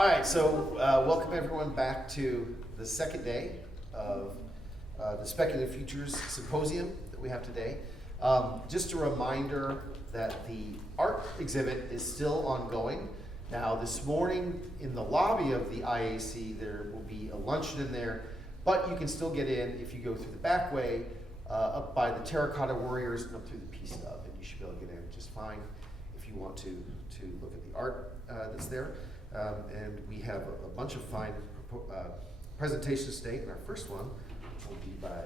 All right, so welcome everyone back to the second day of the Speculative Futures Symposium that we have today. Just a reminder that the art exhibit is still ongoing. Now, this morning in the lobby of the IAC, there will be a luncheon in there, but you can still get in if you go through the back way, up by the Terracotta Warriors and up through the Peace Stub, and you should be able to get in just fine if you want to look at the art that's there. And we have a bunch of fine presentations today, and our first one will be by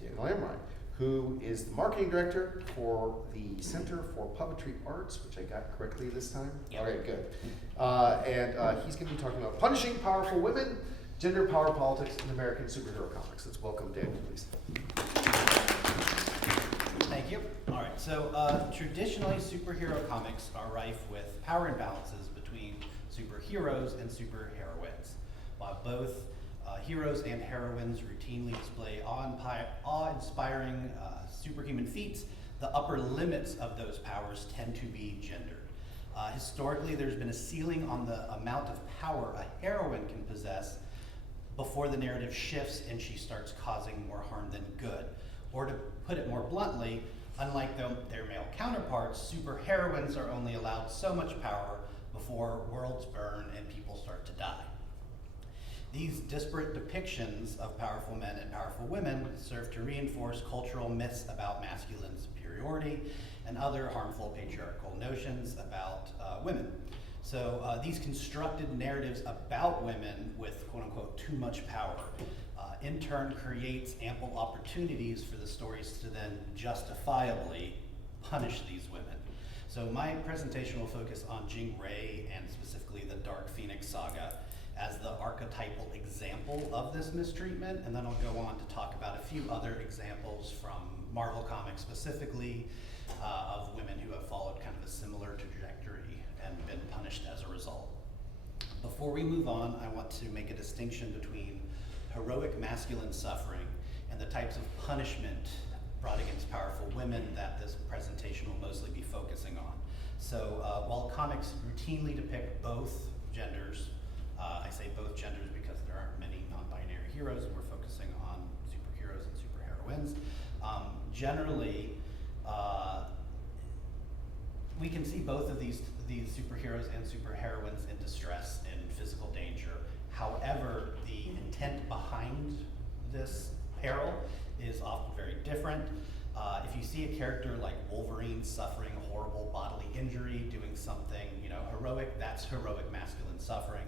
Daniel Amrhein, who is the marketing director for the Center for Puppetry Arts, which I got correctly this time. Yep. All right, good. And he's going to be talking about punishing powerful women, gender power politics in American superhero comics. Let's welcome Daniel, please. Thank you. All right, so traditionally superhero comics are rife with power imbalances between superheroes and superheroines. While both heroes and heroines routinely display awe-inspiring superhuman feats, the upper limits of those powers tend to be gendered. Historically, there's been a ceiling on the amount of power a heroine can possess before the narrative shifts and she starts causing more harm than good. Or to put it more bluntly, unlike their male counterparts, superheroines are only allowed so much power before worlds burn and people start to die. These disparate depictions of powerful men and powerful women serve to reinforce cultural myths about masculine superiority and other harmful patriarchal notions about women. So these constructed narratives about women with quote-unquote too much power in turn creates ample opportunities for the stories to then justifiably punish these women. So my presentation will focus on Jean Grey and specifically the Dark Phoenix saga as the archetypal example of this mistreatment, and then I'll go on to talk about a few other examples from Marvel Comics specifically of women who have followed kind of a similar trajectory and been punished as a result. Before we move on, I want to make a distinction between heroic masculine suffering and the types of punishment brought against powerful women that this presentation will mostly be focusing on. So while comics routinely depict both genders, I say both genders because there aren't many non-binary heroes and we're focusing on superheroes and superheroines. Generally, we can see both of these superheroes and superheroines in distress and physical danger. However, the intent behind this peril is often very different. If you see a character like Wolverine suffering a horrible bodily injury, doing something heroic, that's heroic masculine suffering.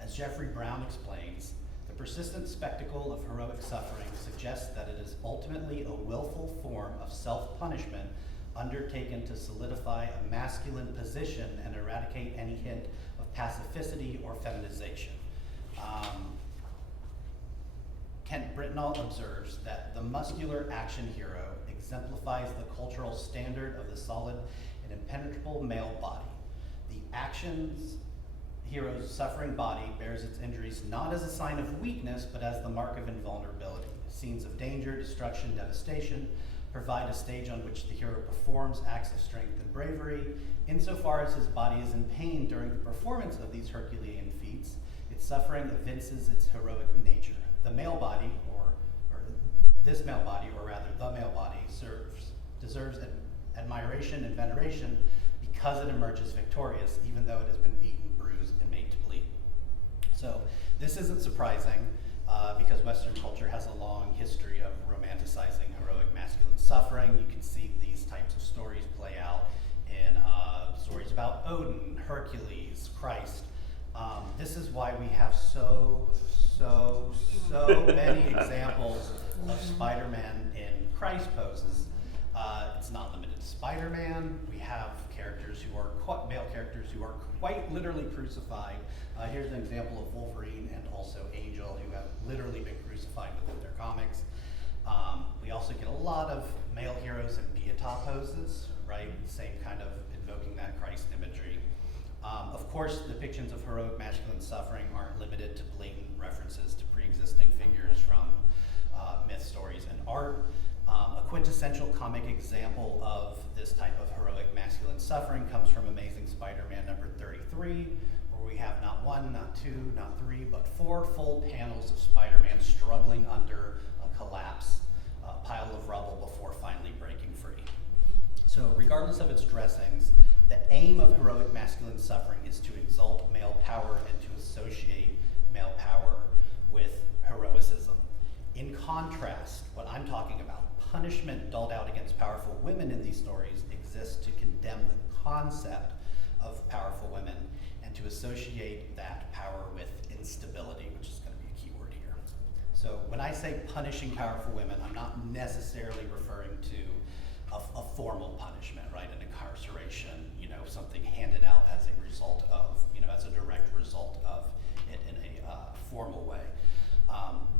As Jeffrey Brown explains, the persistent spectacle of heroic suffering suggests that it is ultimately a willful form of self-punishment undertaken to solidify a masculine position and eradicate any hint of pacificity or feminization. Kent Brittenall observes that the muscular action hero exemplifies the cultural standard of the solid and impenetrable male body. The actions hero's suffering body bears its injuries not as a sign of weakness, but as the mark of invulnerability. Scenes of danger, destruction, devastation provide a stage on which the hero performs acts of strength and bravery. Insofar as his body is in pain during the performance of these Herculean feats, its suffering evinces its heroic nature. The male body, or this male body, or rather the male body, deserves admiration and veneration because it emerges victorious, even though it has been beaten, bruised, and made to bleed. So this isn't surprising because Western culture has a long history of romanticizing heroic masculine suffering. You can see these types of stories play out in stories about Odin, Hercules, Christ. This is why we have so many examples of Spider-Man in Christ poses. It's not limited to Spider-Man. We have characters who are male characters who are quite literally crucified. Here's an example of Wolverine and also Angel, who have literally been crucified within their comics. We also get a lot of male heroes in pietà poses, right? Same kind of invoking that Christ imagery. Of course, depictions of heroic masculine suffering aren't limited to blatant references to pre-existing figures from myth, stories, and art. A quintessential comic example of this type of heroic masculine suffering comes from Amazing Spider-Man number 33, where we have not not one, not two, not three, but 4 full panels of Spider-Man struggling under a collapsed pile of rubble before finally breaking free. So regardless of its dressings, the aim of heroic masculine suffering is to exalt male power and to associate male power with heroicism. In contrast, what I'm talking about, punishment doled out against powerful women in these stories exists to condemn the concept of powerful women and to associate that power with instability, which is going to be a key word here. So when I say punishing powerful women, I'm not necessarily referring to a formal punishment, right? An incarceration, something handed out as a result of, as a direct result of it in a formal way.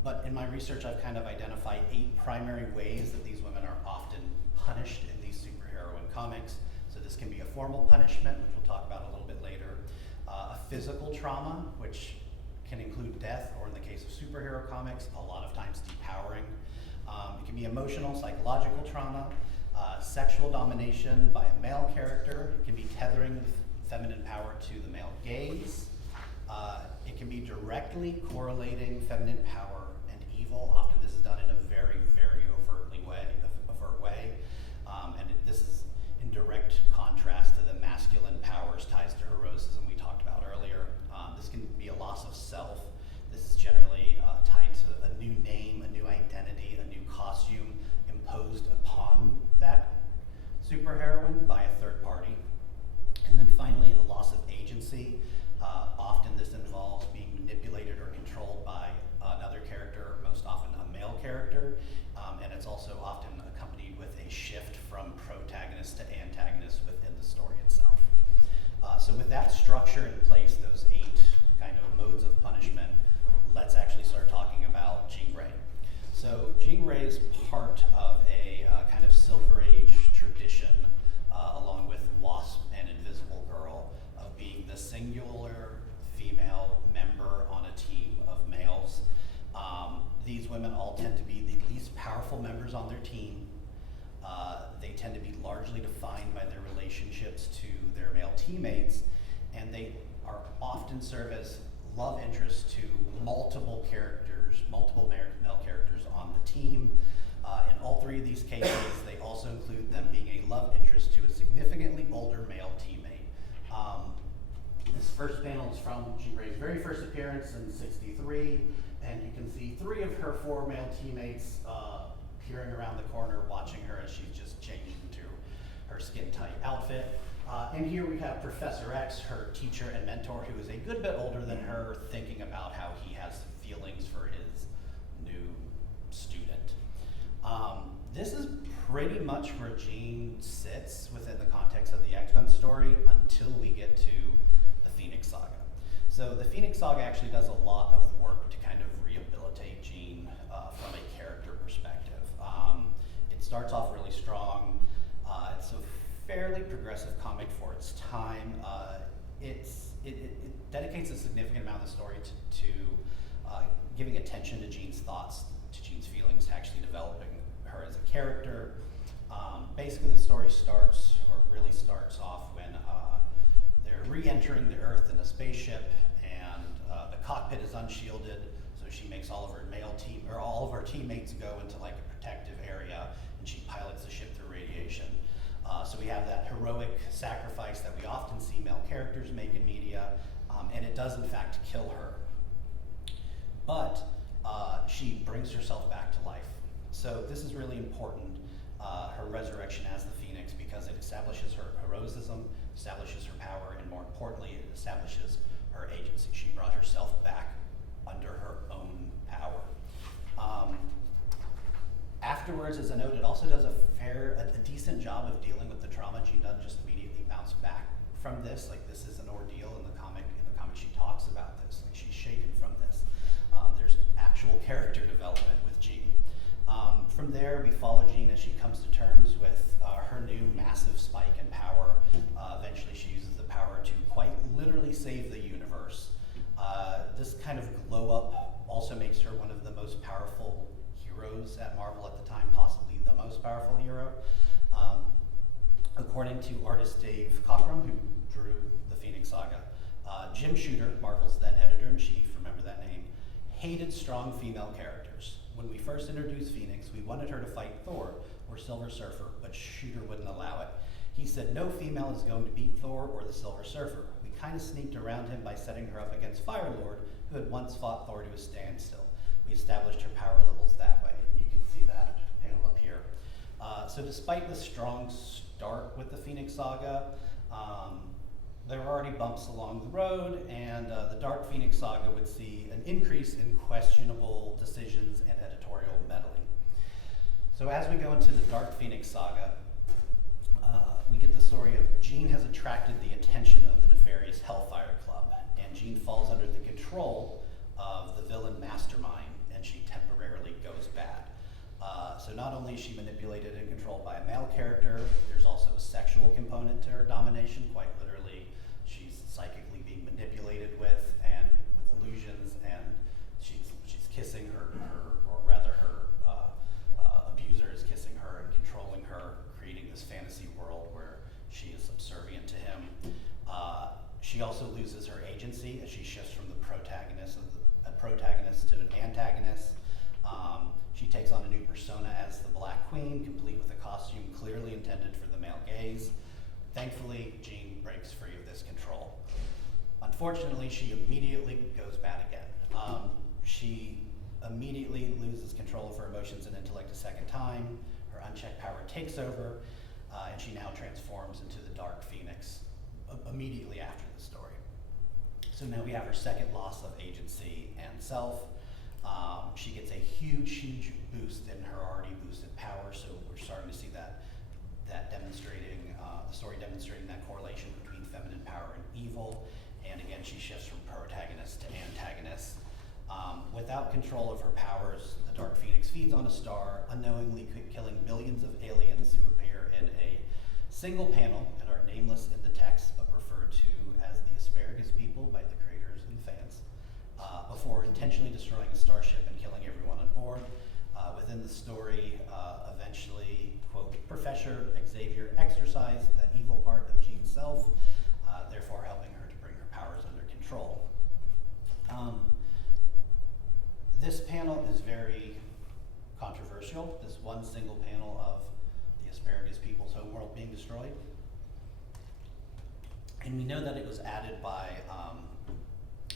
But in my research, I've kind of identified 8 primary ways that these women are often punished in these superheroine comics. So this can be a formal punishment, which we'll talk about a little bit later, a physical trauma, which can include death, or in the case of superhero comics, a lot of times depowering. It can be emotional, psychological trauma, sexual domination by a male character. It can be tethering feminine power to the male gaze. It can be directly correlating feminine power and evil. Often this is done in a very, very overt way. This is in direct contrast to the masculine powers ties to heroicism we talked about earlier. This can be a loss of self. This is generally tied to a new name, a new identity, a new costume imposed upon that superheroine by a third party. And then finally, a loss of agency. Often this involves being manipulated or controlled by another character, most often a male character, and it's also often accompanied with a shift from protagonist to antagonist within the story itself. So with that structure in place, those 8 kind of modes of punishment, let's actually start talking about Jean Grey. So Jean Grey is part of a kind of Silver Age tradition, along with Wasp and Invisible Girl, of being the singular female member on a team of males. These women all tend to be the least powerful members on their team. They tend to be largely defined by their relationships to their male teammates, and they are often serve as love interests to multiple male characters on the team. In all 3 of these cases, they also include them being a love interest to a significantly older male teammate. This first panel is from Jean Grey's very first appearance in '63, and you can see 3 of her 4 male teammates peering around the corner watching her as she's just changed into her skin-tight outfit. And here we have Professor X, her teacher and mentor, who is a good bit older than her, thinking about how he has feelings for his new student. This is pretty much where Jean sits within the context of the X-Men story until we get to the Phoenix Saga. So the Phoenix Saga actually does a lot of work to kind of rehabilitate Jean from a character perspective. It starts off really strong. It's a fairly progressive comic for its time. It dedicates a significant amount of the story to giving attention to Jean's thoughts, to Jean's feelings, to actually developing her as a character. Basically, the story starts off when they're re-entering the Earth in a spaceship, and the cockpit is unshielded. So she makes all of her teammates go into like a protective area, and she pilots the ship through radiation. So we have that heroic sacrifice that we often see male characters make in media, and it does in fact kill her. But she brings herself back to life. So this is really important, her resurrection as the Phoenix, because it establishes her heroicism, establishes her power, and more importantly, it establishes her agency. She brought herself back under her own power. Afterwards, as I noted, it also does a decent job of dealing with the trauma. Jean doesn't just immediately bounce back from this. Like, this is an ordeal in the comic. In the comic, she talks about this. Like, she's shaken from this. There's actual character development with Jean. From there, we follow Jean as she comes to terms with her new massive spike in power. Eventually, she uses the power to quite literally save the universe. This kind of glow up also makes her one of the most powerful heroes at Marvel at the time, possibly the most powerful hero. According to artist Dave Cockrum, who drew the Phoenix Saga, Jim Shooter, Marvel's then editor-in-chief, remember that name, hated strong female characters. When we first introduced Phoenix, we wanted her to fight Thor or Silver Surfer, but Shooter wouldn't allow it. He said no female is going to beat Thor or the Silver Surfer. We kind of sneaked around him by setting her up against Firelord, who had once fought Thor to a standstill. We established her power levels that way. You can see that panel up here. So despite the strong start with the Phoenix Saga, there were already bumps along the road, and the Dark Phoenix Saga would see an increase in questionable decisions and editorial meddling. So as we go into the Dark Phoenix Saga, we get the story of Jean has attracted the attention of the nefarious Hellfire Club, and Jean falls under the control of the villain mastermind, and she temporarily goes bad. So not only is she manipulated and controlled by a male character, there's also a sexual component to her domination. Quite literally, she's psychically being manipulated with illusions, and she's kissing her abuser is kissing her and controlling her, creating this fantasy world where she is subservient to him. She also loses her agency as she shifts from the protagonist to an antagonist. She takes on a new persona as the Black Queen, complete with a costume clearly intended for the male gaze. Thankfully, Jean breaks free of this control. Unfortunately, she immediately goes bad again. She immediately loses control of her emotions and intellect a second time. Her unchecked power takes over, and she now transforms into the Dark Phoenix immediately after the story. So now we have her second loss of agency and self. She gets a huge boost in her already boosted power, so we're starting to see that demonstrating, the story demonstrating that correlation between feminine power and evil. And again, she shifts from protagonist to antagonist. Without control of her powers, the Dark Phoenix feeds on a star, unknowingly killing millions of aliens who appear in a single panel and are nameless in the text, but referred to as the Asparagus People by the creators and fans, before intentionally destroying a starship and killing everyone on board. Within the story, eventually, quote, Professor Xavier exorcised that evil part of Jean's self, therefore helping her to bring her powers under control. This panel is very controversial, this one single panel of the Asparagus People's homeworld being destroyed. And we know that it was added by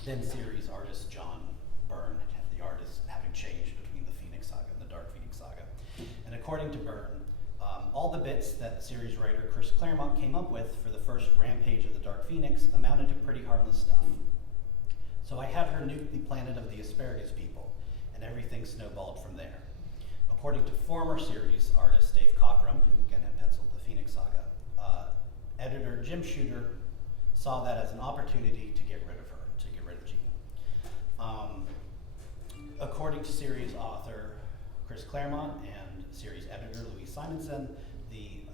then series artist John Byrne, the artist having changed between the Phoenix Saga and the Dark Phoenix Saga. And according to Byrne, all the bits that the series writer Chris Claremont came up with for the first rampage of the Dark Phoenix amounted to pretty harmless stuff. So I had her nuke the planet of the Asparagus People, and everything snowballed from there. According to former series artist Dave Cockrum, who again had penciled the Phoenix Saga, editor Jim Shooter saw that as an opportunity to get rid of her, to get rid of Jean. According to series author Chris Claremont and series editor Louise Simonson, the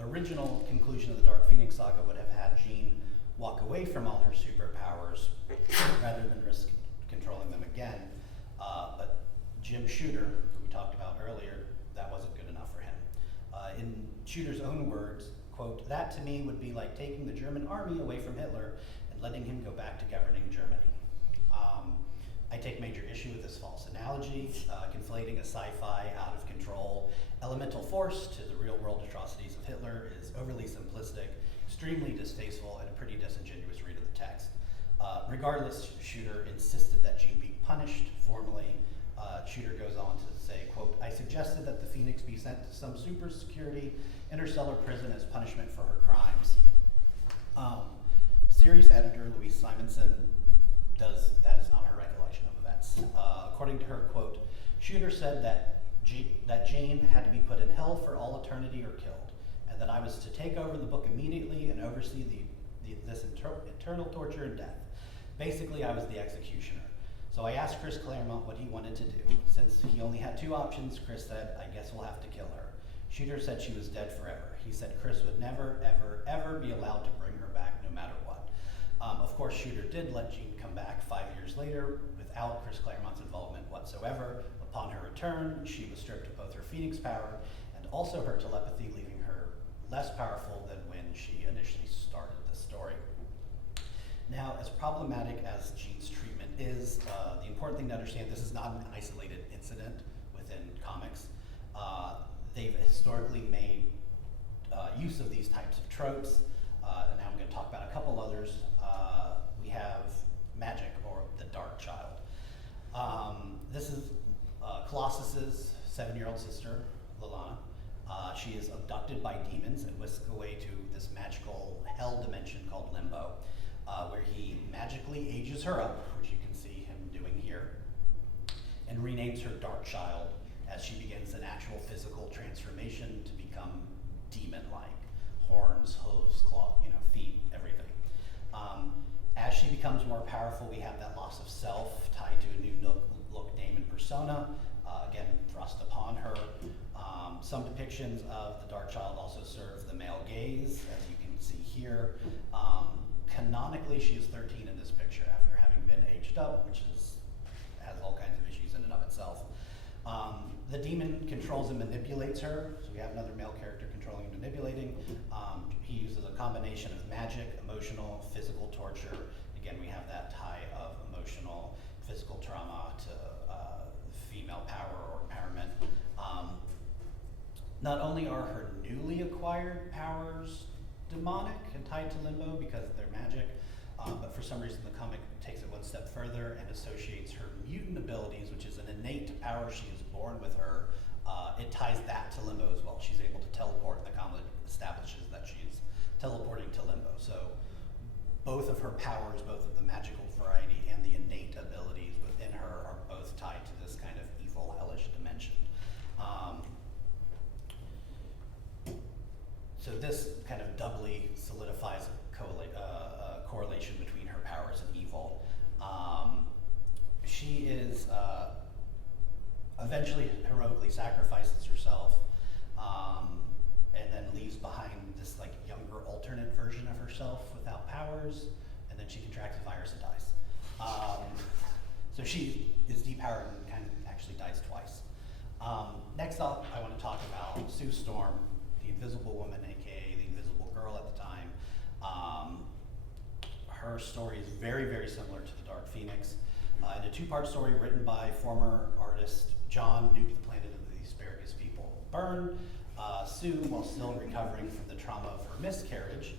original conclusion of the Dark Phoenix Saga would have had Jean walk away from all her superpowers rather than risk controlling them again. But Jim Shooter, who we talked about earlier, that wasn't good enough for him. In Shooter's own words, quote, that to me would be like taking the German army away from Hitler and letting him go back to governing Germany. I take major issue with this false analogy, conflating a sci-fi, out of control, elemental force to the real world atrocities of Hitler is overly simplistic, extremely distasteful, and a pretty disingenuous read of the text. Regardless, Shooter insisted that Jean be punished formally. Shooter goes on to say, quote, I suggested that the Phoenix be sent to some super security interstellar prison as punishment for her crimes. Series editor Louise Simonson that is not her recollection of events. According to her, quote, Shooter said that Jean had to be put in hell for all eternity or killed, and that I was to take over the book immediately and oversee this eternal torture and death. Basically, I was the executioner. So I asked Chris Claremont what he wanted to do. Since he only had two options, Chris said, I guess we'll have to kill her. Shooter said she was dead forever. He said Chris would never, ever be allowed to bring her back no matter what. Of course, Shooter did let Jean come back 5 years later without Chris Claremont's involvement whatsoever. Upon her return, she was stripped of both her Phoenix power and also her telepathy, leaving her less powerful than when she initially started the story. Now, as problematic as Jean's treatment is, the important thing to understand, this is not an isolated incident within comics. They've historically made use of these types of tropes, and now I'm going to talk about a couple others. We have magic, or the dark child. This is Colossus's 7-year-old sister, Lilana. She is abducted by demons and whisked away to this magical hell dimension called Limbo, where he magically ages her up, which you can see him doing here, and renames her Dark Child as she begins an actual physical transformation to become demon-like. Horns, hooves, claw, feet, everything. As she becomes more powerful, we have that loss of self tied to a new look, name, and persona, again, thrust upon her. Some depictions of the Dark Child also serve the male gaze, as you can see here. Canonically, she is 13 in this picture after having been aged up, which has all kinds of issues in and of itself. The demon controls and manipulates her, so we have another male character controlling and manipulating. He uses a combination of magic, emotional, physical torture. Again, we have that tie of emotional, physical trauma to female power or empowerment. Not only are her newly acquired powers demonic and tied to Limbo because they're magic, but for some reason the comic takes it one step further and associates her mutant abilities, which is an innate power she is born with her. It ties that to Limbo as well. She's able to teleport. The comic establishes that she's teleporting to Limbo. So both of her powers, both of the magical variety and the innate abilities within her, are both tied to this kind of evil, hellish dimension. So this kind of doubly solidifies a correlation between her powers and evil. She is eventually heroically sacrifices herself, and then leaves behind this like younger alternate version of herself without powers, and then she contracts a virus and dies. So she is depowered and kind of actually dies twice. Next up, I want to talk about Sue Storm, the Invisible Woman, aka the Invisible Girl at the time. Her story is very, very similar to the Dark Phoenix. In a two-part story written by former artist John Nuke the Planet of the Asparagus People Byrne, Sue, while still recovering from the trauma of her miscarriage,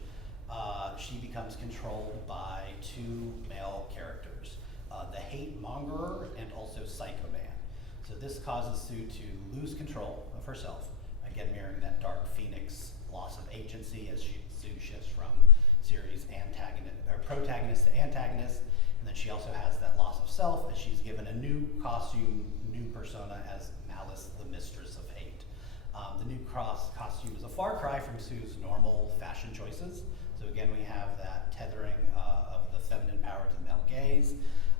she becomes controlled by two male characters, the Hate Mongerer and also Psycho Man. So this causes Sue to lose control of herself, again mirroring that Dark Phoenix loss of agency as Sue shifts from series protagonist to antagonist. And then she also has that loss of self as she's given a new costume, new persona as Malice, the Mistress of Hate. The new costume is a far cry from Sue's normal fashion choices. So again, we have that tethering of the feminine power to the male gaze.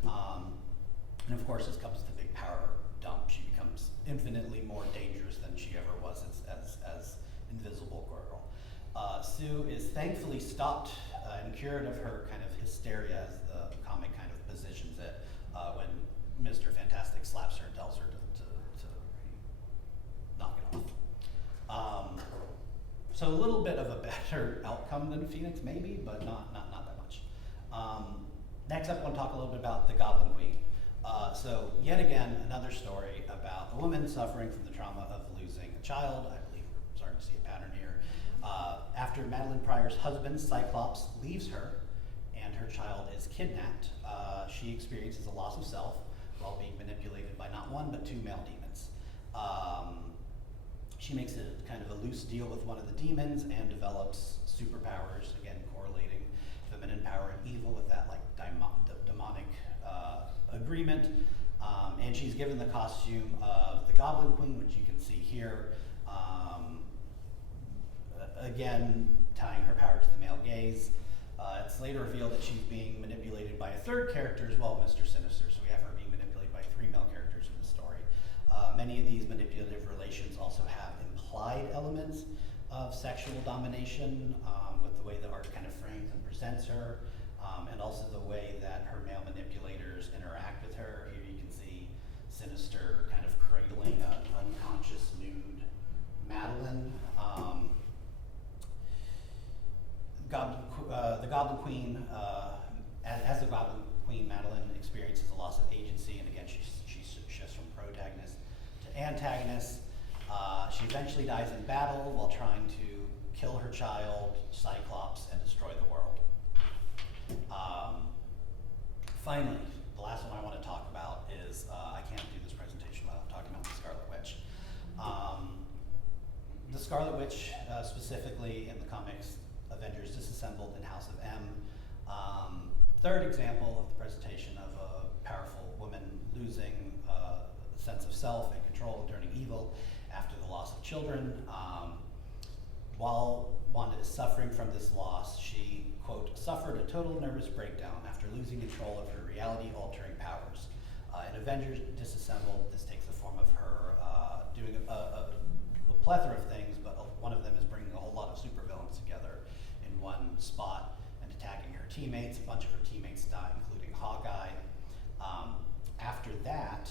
And of course, this comes to the big power dump. She becomes infinitely more dangerous than she ever was as Invisible Girl. Sue is thankfully stopped and cured of her kind of hysteria, as the comic kind of positions it, when Mr. Fantastic slaps her and tells her to knock it off. So a little bit of a better outcome than Phoenix, maybe, but not that much. Next up, I want to talk a little bit about the Goblin Queen. So yet again, another story about a woman suffering from the trauma of losing a child. I believe we're starting to see a pattern here. After Madeline Pryor's husband, Cyclops, leaves her and her child is kidnapped, she experiences a loss of self while being manipulated by not one, but two male demons. She makes a kind of a loose deal with one of the demons and develops superpowers, again correlating feminine power and evil with that like demonic agreement. And she's given the costume of the Goblin Queen, which you can see here. Again, tying her power to the male gaze. It's later revealed that she's being manipulated by a third character as well, Mr. Sinister. So we have her being manipulated by three male characters in the story. Many of these manipulative relations also have implied elements of sexual domination, with the way the art kind of frames and presents her, and also the way that her male manipulators interact with her. Here you can see Sinister kind of cradling an unconscious nude Madeline. The Goblin Queen Queen Madeline experiences a loss of agency, and again, she shifts from protagonist to antagonist. She eventually dies in battle while trying to kill her child, Cyclops, and destroy the world. Finally, the last one I want to talk about is, I can't do this presentation without talking about the Scarlet Witch. The Scarlet Witch, specifically in the comics, Avengers Disassembled and House of M. Third example of the presentation of a powerful woman losing a sense of self and control and turning evil after the loss of children. While Wanda is suffering from this loss, she, quote, suffered a total nervous breakdown after losing control of her reality-altering powers. In Avengers Disassembled, this takes the form of her doing a plethora of things, but one of them is bringing a whole lot of supervillains together in one spot and attacking her teammates. A bunch of her teammates die, including Hawkeye. After that,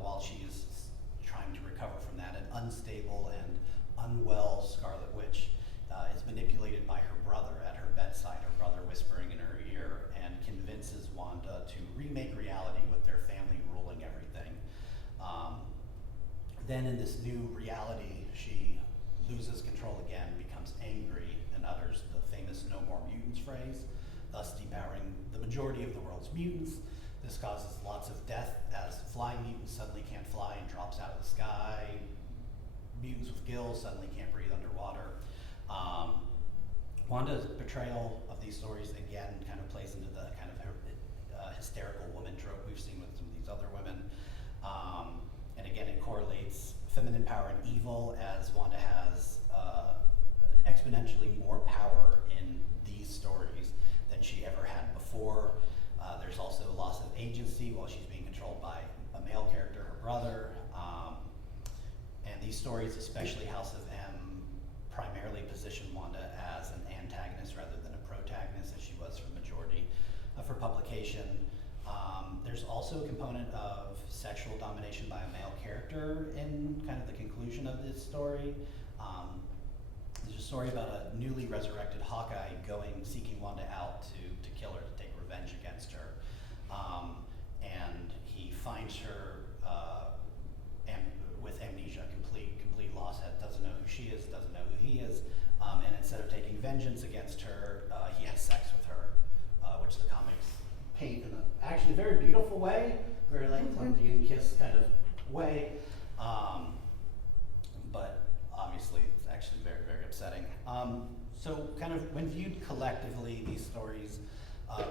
while she's trying to recover from that, an unstable and unwell Scarlet Witch is manipulated by her brother at her bedside, her brother whispering in her ear, and convinces Wanda to remake reality with their family ruling everything. Then in this new reality, she loses control again, becomes angry, and utters the famous "no more mutants" phrase, thus depowering the majority of the world's mutants. This causes lots of death as flying mutants suddenly can't fly and drops out of the sky. Mutants with gills suddenly can't breathe underwater. Wanda's portrayal of these stories again kind of plays into the kind of hysterical woman trope we've seen with some of these other women. And again, it correlates feminine power and evil, as Wanda has exponentially more power in these stories than she ever had before. There's also a loss of agency while she's being controlled by a male character, her brother. And these stories, especially House of M, primarily position Wanda as an antagonist rather than a protagonist, as she was for the majority of her publication. There's also a component of sexual domination by a male character in kind of the conclusion of this story. There's a story about a newly resurrected Hawkeye seeking Wanda out to kill her, to take revenge against her. And he finds her with amnesia, complete loss, doesn't know who she is, doesn't know who he is, and instead of taking vengeance against her, he has sex with her, which the comics paint in actually a very beautiful way, very like Olympian kiss kind of way, but obviously it's actually very, very upsetting. So kind of when viewed collectively, these stories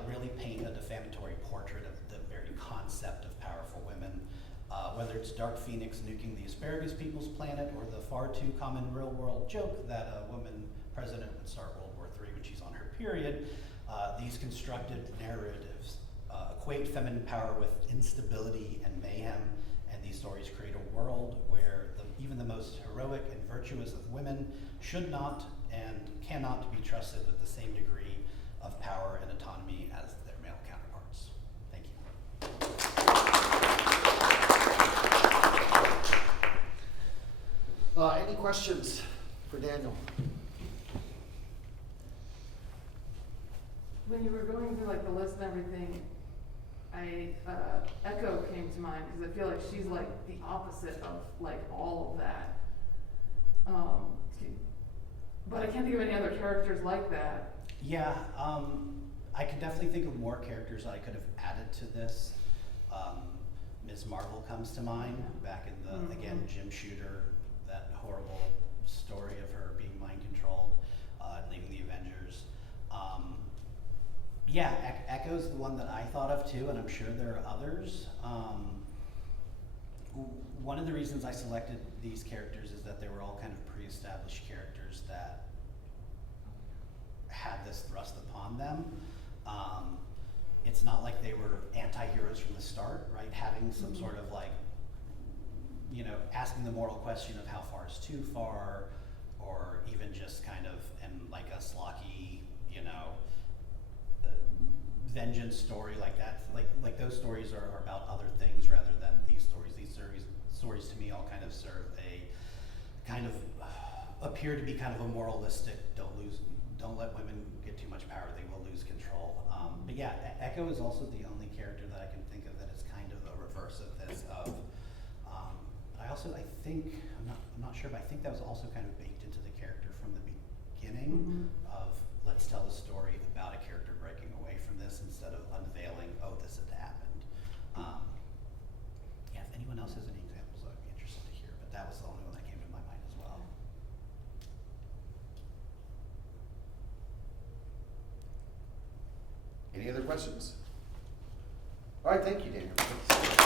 really paint a defamatory portrait of the very concept of powerful women. Whether it's Dark Phoenix nuking the asparagus people's planet, or the far too common real-world joke that a woman president would start World War III when she's on her period, these constructed narratives equate feminine power with instability and mayhem, and these stories create a world where even the most heroic and virtuous of women should not and cannot be trusted with the same degree of power and autonomy as their male counterparts. Thank you. Any questions for Daniel? When you were going through like the list and everything, Echo came to mind because I feel like she's like the opposite of like all of that. But I can't think of any other characters like that. Yeah, I could definitely think of more characters I could have added to this. Ms. Marvel comes to mind, back in the, again, Jim Shooter, that horrible story of her being mind controlled, leaving the Avengers. Yeah, Echo's the one that I thought of too, and I'm sure there are others. One of the reasons I selected these characters is that they were all kind of pre-established characters that had this thrust upon them. It's not like they were anti-heroes from the start, right? Having some sort of like, asking the moral question of how far is too far, or even just kind of in like a slocky, vengeance story like that. Like those stories are about other things rather than these stories. These stories to me all kind of serve a kind of appear to be kind of a moralistic, don't don't let women get too much power, they will lose control. But yeah, Echo is also the only character that I can think of that is kind of the reverse of this. I think, I'm not sure, but I think that was also kind of baked into the character from the beginning of let's tell a story about a character breaking away from this instead of unveiling, oh, this had happened. Yeah, if anyone else has any examples, I'd be interested to hear, but that was the only one that came to my mind as well. Any other questions? All right, thank you, Daniel.